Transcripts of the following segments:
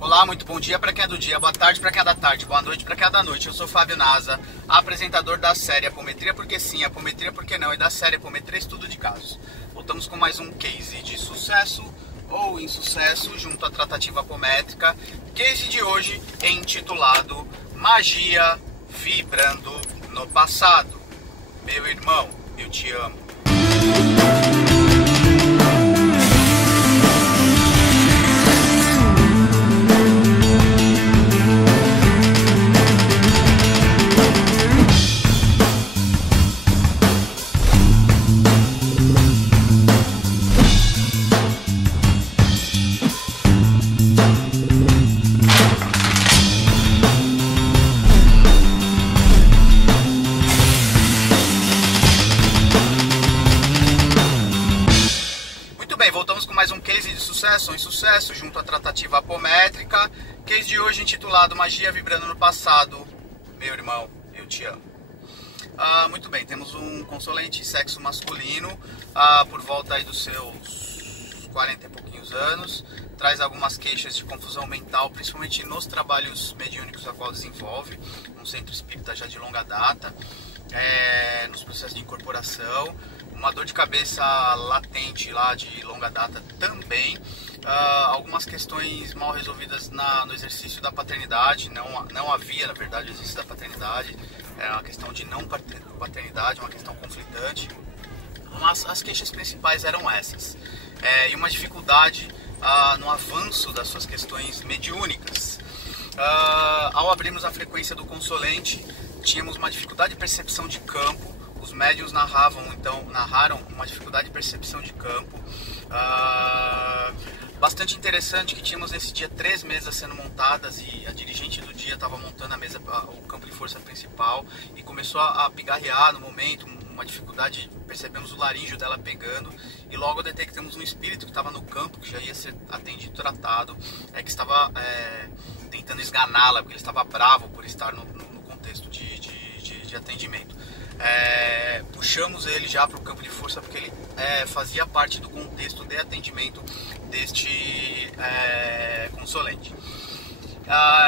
Olá, muito bom dia para quem é do dia, boa tarde para quem é da tarde, boa noite para quem é da noite. Eu sou Fábio Nasa, apresentador da série Apometria Porque Sim, Apometria Porque Não e da série Apometria Estudo de Casos. Voltamos com mais um case de sucesso ou insucesso junto à tratativa apométrica. Case de hoje é intitulado Magia Vibrando no Passado. Meu irmão, eu te amo. Voltamos com mais um case de sucesso ou insucesso junto à tratativa apométrica. Case de hoje intitulado Magia Vibrando no Passado. Meu irmão, eu te amo. Muito bem, temos um consolente sexo masculino, por volta aí dos seus 40 e pouquinhos anos. Traz algumas queixas de confusão mental, principalmente nos trabalhos mediúnicos a qual desenvolve. Um centro espírita já de longa data, nos processos de incorporação. Uma dor de cabeça latente lá de longa data também. Algumas questões mal resolvidas no exercício da paternidade. Não havia, na verdade, o exercício da paternidade. Era uma questão de não paternidade, uma questão conflitante. Mas as queixas principais eram essas. E uma dificuldade no avanço das suas questões mediúnicas. Ao abrirmos a frequência do consolente, tínhamos uma dificuldade de percepção de campo. Os médiuns narraram uma dificuldade de percepção de campo. Bastante interessante que tínhamos nesse dia 3 mesas sendo montadas e a dirigente do dia estava montando a mesa, o campo de força principal, e começou a pigarrear no momento, uma dificuldade, percebemos o laríngeo dela pegando, e logo detectamos um espírito que estava no campo, que já ia ser atendido, tratado, que estava tentando esganá-la, porque ele estava bravo por estar no contexto de atendimento. Puxamos ele já para o campo de força porque ele fazia parte do contexto de atendimento deste consolente.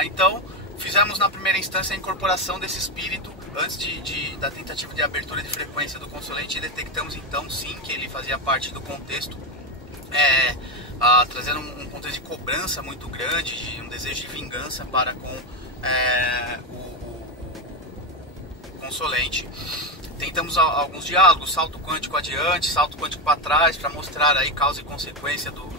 Então fizemos na primeira instância a incorporação desse espírito antes da tentativa de abertura de frequência do consolente, e detectamos então sim que ele fazia parte do contexto, trazendo um contexto de cobrança muito grande, um desejo de vingança para com o consolente. Tentamos alguns diálogos, salto quântico adiante, salto quântico para trás, para mostrar aí causa e consequência do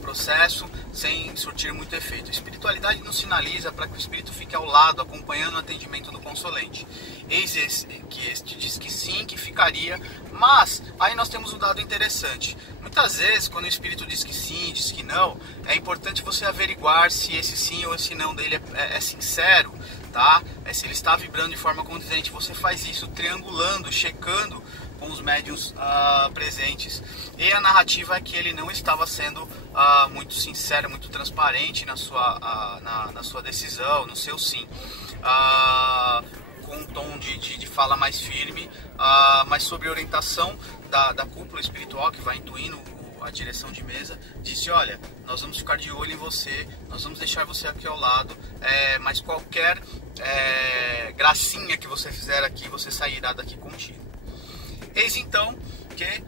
processo, sem surtir muito efeito. A espiritualidade nos sinaliza para que o espírito fique ao lado, acompanhando o atendimento do consolente. Eis que este diz que sim, que ficaria, mas aí nós temos um dado interessante. Muitas vezes, quando o espírito diz que sim, diz que não, é importante você averiguar se esse sim ou esse não dele é sincero, tá? Se ele está vibrando de forma condizente. Você faz isso triangulando, checando com os médiuns presentes, e a narrativa é que ele não estava sendo muito sincero, muito transparente na sua decisão, no seu sim, com um tom de fala mais firme, mas sob orientação da cúpula espiritual que vai intuindo a direção de mesa, disse: olha, nós vamos ficar de olho em você, nós vamos deixar você aqui ao lado, mas qualquer gracinha que você fizer aqui, você sairá daqui contigo. Eis então que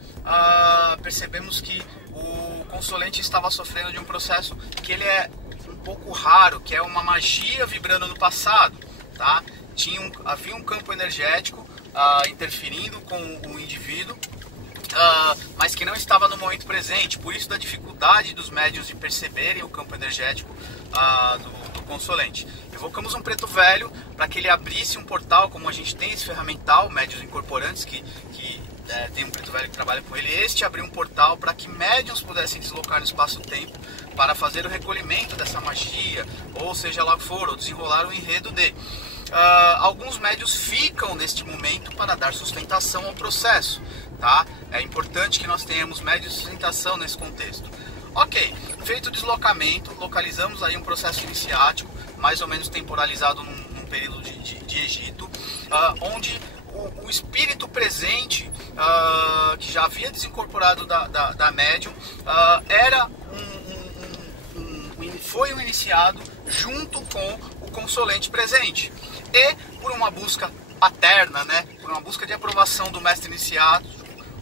percebemos que o consolente estava sofrendo de um processo que ele é um pouco raro, que é uma magia vibrando no passado, tá? Havia um campo energético interferindo com o indivíduo, mas que não estava no momento presente, por isso da dificuldade dos médiuns de perceberem o campo energético do consolente. Evocamos um preto velho para que ele abrisse um portal, como a gente tem esse ferramental, médiuns incorporantes que tem um preto velho que trabalha com ele. Este abriu um portal para que médiuns pudessem deslocar no espaço-tempo para fazer o recolhimento dessa magia, ou seja lá o que for, ou desenrolar o enredo de. Alguns médiuns ficam neste momento para dar sustentação ao processo, tá? É importante que nós tenhamos médiuns de sustentação nesse contexto. Ok, feito o deslocamento, localizamos aí um processo iniciático, mais ou menos temporalizado num período de Egito, onde o espírito presente, que já havia desincorporado da médium, era foi um iniciado junto com o consolente presente. E por uma busca paterna, né, por uma busca de aprovação do mestre iniciado,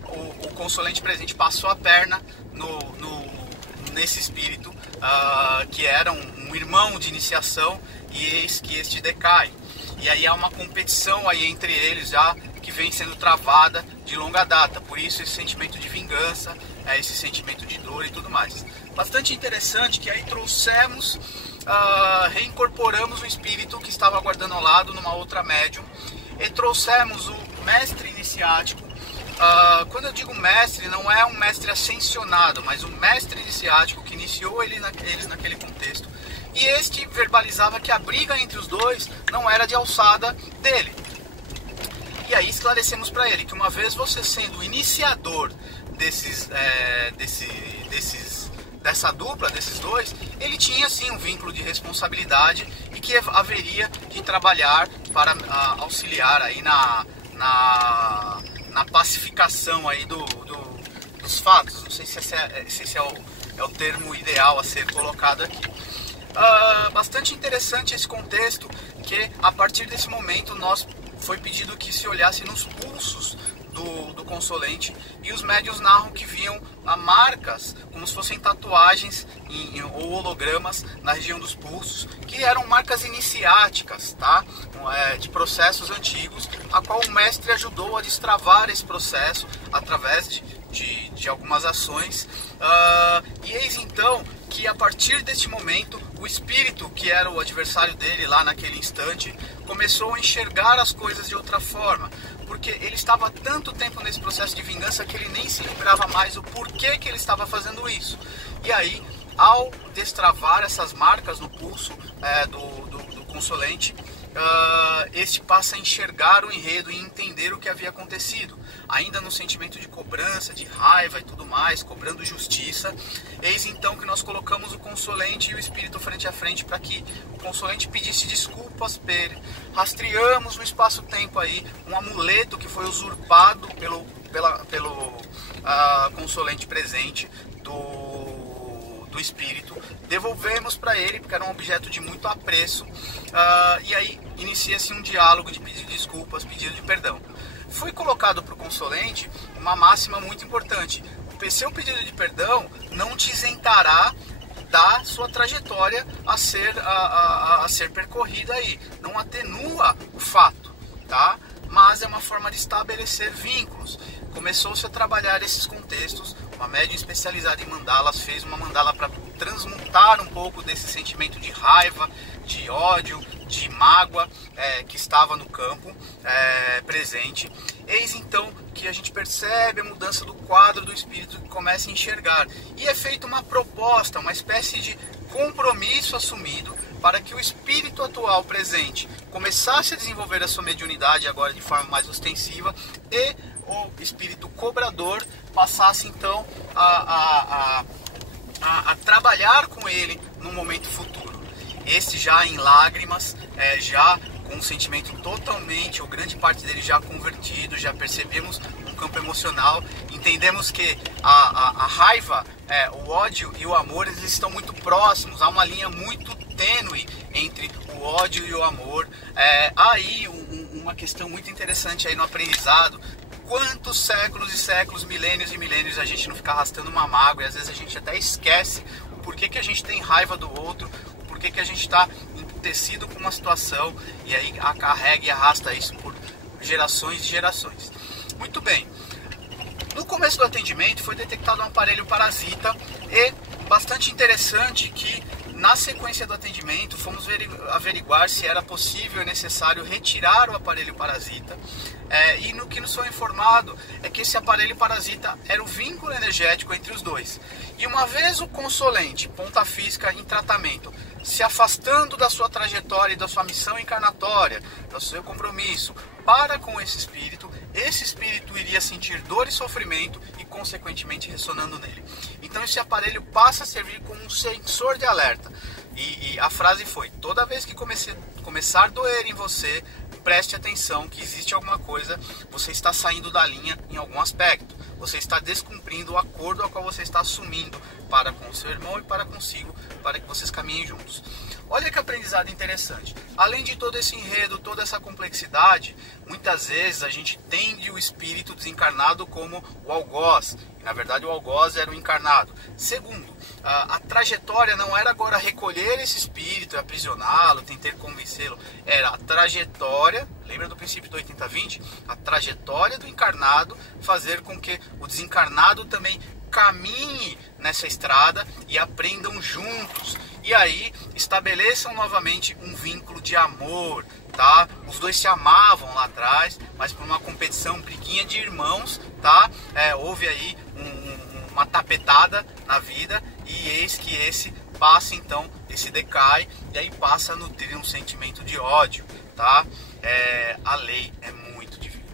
o consolente presente passou a perna nesse espírito, que era um irmão de iniciação, e eis que este decai. E aí há uma competição aí entre eles já, que vem sendo travada de longa data. Por isso esse sentimento de vingança, esse sentimento de dor e tudo mais. Bastante interessante que aí trouxemos, reincorporamos o espírito que estava aguardando ao lado numa outra médium, e trouxemos o mestre iniciático. Quando eu digo mestre, não é um mestre ascensionado, mas um mestre iniciático que iniciou eles naquele contexto. E este verbalizava que a briga entre os dois não era de alçada dele. E aí esclarecemos para ele que uma vez você sendo o iniciador dessa dupla, desses dois, ele tinha sim um vínculo de responsabilidade e que haveria de trabalhar para auxiliar aí na pacificação aí dos fatos. Não sei se esse é o termo ideal a ser colocado aqui. Bastante interessante esse contexto, que a partir desse momento foi pedido que se olhasse nos pulsos do consolente, e os médiuns narram que viam marcas como se fossem tatuagens ou hologramas na região dos pulsos, que eram marcas iniciáticas, tá? De processos antigos, a qual o mestre ajudou a destravar esse processo através de algumas ações. E eis então que a partir deste momento o espírito, que era o adversário dele lá naquele instante, começou a enxergar as coisas de outra forma, porque ele estava há tanto tempo nesse processo de vingança que ele nem se lembrava mais o porquê que ele estava fazendo isso. E aí, ao destravar essas marcas no pulso do consolente, este passa a enxergar o enredo e entender o que havia acontecido, ainda no sentimento de cobrança, de raiva e tudo mais, cobrando justiça. Eis então que nós colocamos o consolente e o espírito frente a frente para que o consolente pedisse desculpas por ele. Rastreamos no espaço-tempo aí um amuleto que foi usurpado pelo consolente presente do espírito, devolvemos para ele, porque era um objeto de muito apreço, e aí inicia-se um diálogo de pedido de desculpas, pedido de perdão. Foi colocado para o consolente uma máxima muito importante: o seu pedido de perdão não te isentará da sua trajetória a ser percorrida aí, não atenua o fato, tá? Mas é uma forma de estabelecer vínculos. Começou-se a trabalhar esses contextos. Uma médium especializada em mandalas fez uma mandala para transmutar um pouco desse sentimento de raiva, de ódio, de mágoa que estava no campo presente. Eis então que a gente percebe a mudança do quadro do espírito, que começa a enxergar. E é feita uma proposta, uma espécie de compromisso assumido para que o espírito atual presente começasse a desenvolver a sua mediunidade agora de forma mais ostensiva, e o espírito cobrador passasse então a trabalhar com ele no momento futuro. Este já em lágrimas, já com um sentimento totalmente, ou grande parte dele já convertido, já percebemos um campo emocional, entendemos que a raiva, o ódio e o amor, eles estão muito próximos, há uma linha muito tênue entre o ódio e o amor. Há aí uma questão muito interessante aí no aprendizado: quantos séculos e séculos, milênios e milênios a gente não fica arrastando uma mágoa, e às vezes a gente até esquece o porquê que a gente tem raiva do outro, o porquê que a gente está emputecido com uma situação, e aí carrega e arrasta isso por gerações e gerações. Muito bem, no começo do atendimento foi detectado um aparelho parasita, e bastante interessante que na sequência do atendimento fomos averiguar se era possível e necessário retirar o aparelho parasita, e no que nos foi informado é que esse aparelho parasita era o vínculo energético entre os dois. E uma vez o consolente, ponta física em tratamento, se afastando da sua trajetória e da sua missão encarnatória, do seu compromisso para com esse espírito iria sentir dor e sofrimento e consequentemente ressonando nele. Então esse aparelho passa a servir como um sensor de alerta. E a frase foi: toda vez que começar a doer em você, preste atenção que existe alguma coisa, você está saindo da linha em algum aspecto, você está descumprindo o acordo ao qual você está assumindo para com o seu irmão e para consigo, para que vocês caminhem juntos. Olha que aprendizado interessante. Além de todo esse enredo, toda essa complexidade, muitas vezes a gente entende o espírito desencarnado como o algoz. E, na verdade, o algoz era o encarnado. Segundo, a trajetória não era agora recolher esse espírito e aprisioná-lo, tentar convencê-lo. Era a trajetória, lembra do princípio do 80-20? A trajetória do encarnado fazer com que o desencarnado também caminhe nessa estrada e aprendam juntos. E aí estabeleçam novamente um vínculo de amor, tá? Os dois se amavam lá atrás, mas por uma competição, briguinha de irmãos, tá? Houve aí uma tapetada na vida e eis que esse passa então, esse decai e aí passa a nutrir um sentimento de ódio, tá? A lei é muito divina,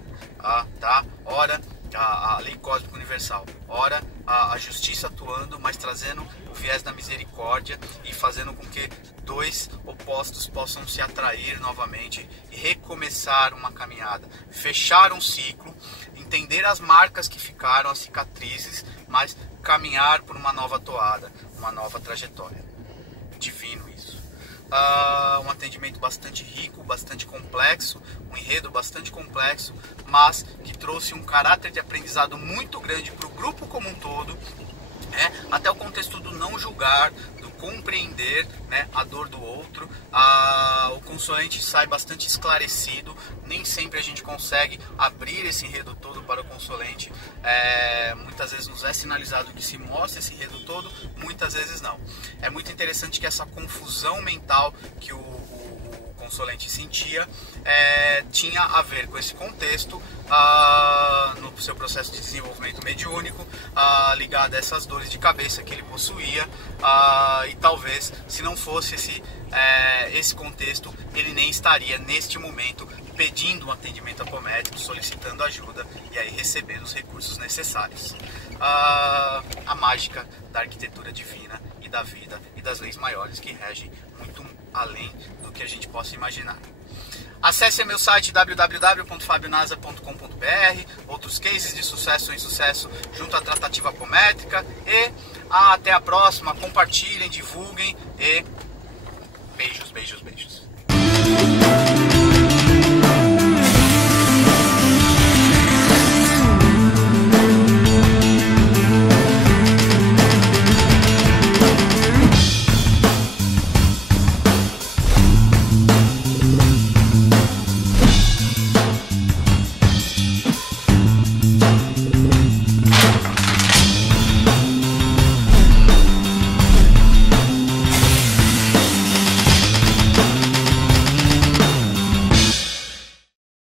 tá? Ora, a lei cósmica universal, ora a justiça atuando, mas trazendo o viés da misericórdia e fazendo com que dois opostos possam se atrair novamente e recomeçar uma caminhada, fechar um ciclo, entender as marcas que ficaram, as cicatrizes, mas caminhar por uma nova toada, uma nova trajetória. Divino isso. Um atendimento bastante rico, bastante complexo, um enredo bastante complexo, mas que trouxe um caráter de aprendizado muito grande para o grupo como um todo, até o contexto do não julgar, do compreender, a dor do outro. O consulente sai bastante esclarecido, nem sempre a gente consegue abrir esse enredo todo para o consulente, muitas vezes nos é sinalizado que se mostra esse enredo todo, muitas vezes não. É muito interessante que essa confusão mental que o consulente sentia tinha a ver com esse contexto no seu processo de desenvolvimento mediúnico, ligado a essas dores de cabeça que ele possuía, e talvez se não fosse esse contexto, ele nem estaria neste momento pedindo um atendimento apométrico, solicitando ajuda e aí recebendo os recursos necessários. A mágica da arquitetura divina e da vida e das leis maiores que regem muito além do que a gente possa imaginar. Acesse meu site www.fabionasa.com.br, outros cases de sucesso ou insucesso junto à tratativa apométrica, e até a próxima. Compartilhem, divulguem e beijos, beijos, beijos.